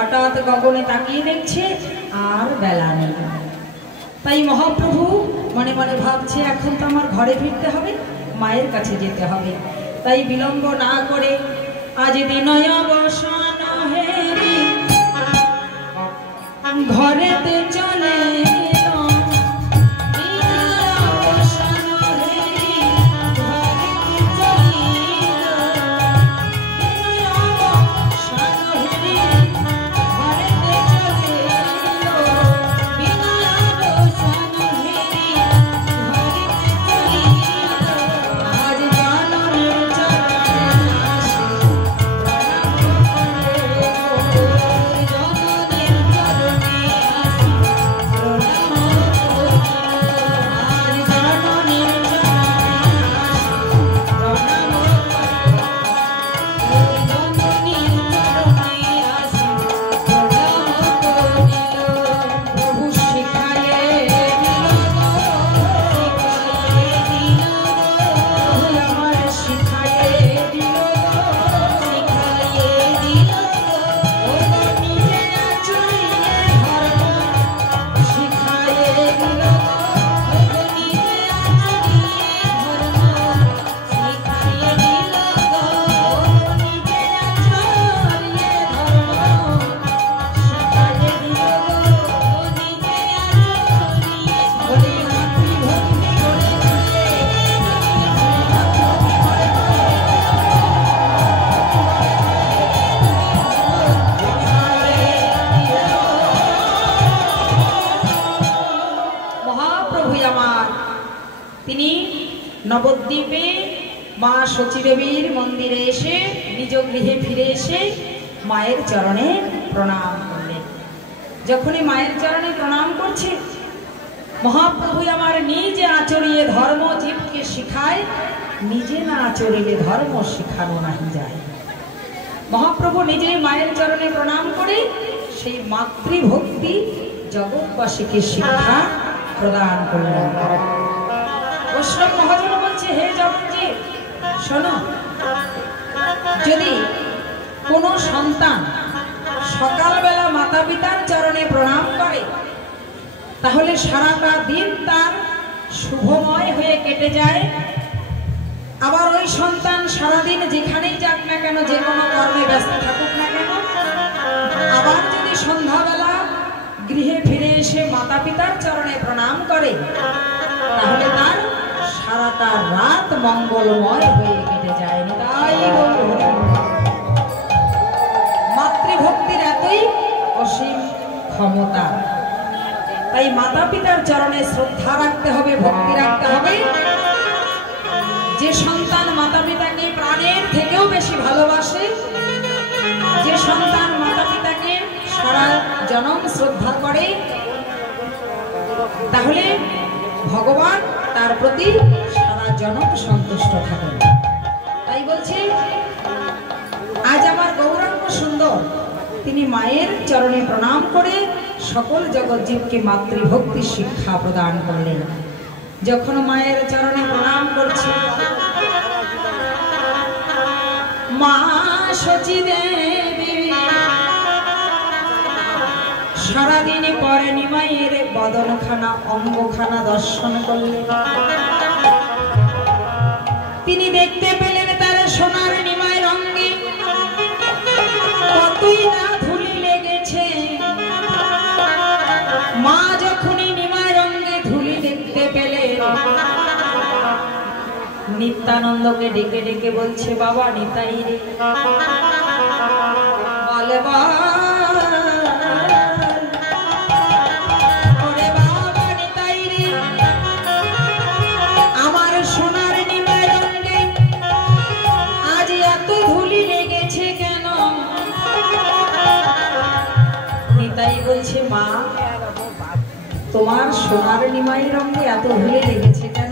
हठात गगने ताकिए देखछे आर बेला नेই ताई महाप्रभु मने मने भाबछे एखन तो आमार घरे फिरते हबे मायेर काछे जेते हबे ताई विलम्ब ना करे आज दिनय अवसान हेरी घरेते चले नवद्वीपे मा शची देवीर मंदिरे एसे निज गृहे फिरे एसे मायेर चरणे प्रणाम करलेन। जखोनी मायेर चरणे प्रणाम करछे महाप्रभु आमार निजे आचरिए धर्म जीवके शिखाय निजे ना आचरिले धर्म शिखानो नाहि जाय। महाप्रभु निजे मायेर चरणे प्रणाम करे सेई मातृभक्ति जगतबासीके शिक्षा प्रदान करलेन। वैष्णव महाजन बोलছে हे जगतजी शोनो यदि कोनो सन्तान सकाल बेला माता पितार चरणे प्रणाम करे ताहले साराटा दिन तार शुभमय हये केटे जाए। आबार ओई सन्तान सारा दिन जेखानेई जाक ना केन जे कोनो कर्मे व्यस्त थाकुक ना केन आबार यदि सन्ध्या बेला गृहे फिरे एसे माता पितार चरणे प्रणाम करे ताहले तार साराटा रात मंगलमय हये केटे जाए। मातृभक्तिर एतई असीम क्षमता ताई माता पितार चरणे श्रद्धा रखते हबे भक्ति रखते हबे জনম শ্রদ্ধা করে তাহলে ভগবান তার প্রতি সারা জনম সন্তুষ্ট থাকেন। তাই বলছে আজ আমার গৌরাঙ্গ সুন্দর তিনি মায়ের চরণে প্রণাম করে সকল জগৎ জীবকে মাতৃভক্তি শিক্ষা প্রদান করলেন। যখন মায়ের চরণে প্রণাম করছে মা সচী দেবী সারাদিন পরে নিমাইয়ের বদনখানা অঙ্গখানা দর্শন করলেন। তিনি দেখতে পেলেন তার সোনার নিমাইয়ের অঙ্গে কতই না ধুলি লেগেছে। মা যখনই নিমাইয়ের অঙ্গে ধুলি দেখতে পেলেন নিত্যানন্দকে ডেকে ডেকে বলছে বাবা নিতাই রে বলে আমার সোনার নিমাইয়ের অঙ্গে আজ এত ধুলি লেগেছে কেন? নিতাই বলছে মা তোমার সোনার নিমাইয়ের অঙ্গে এত ধুলি লেগেছে কেন?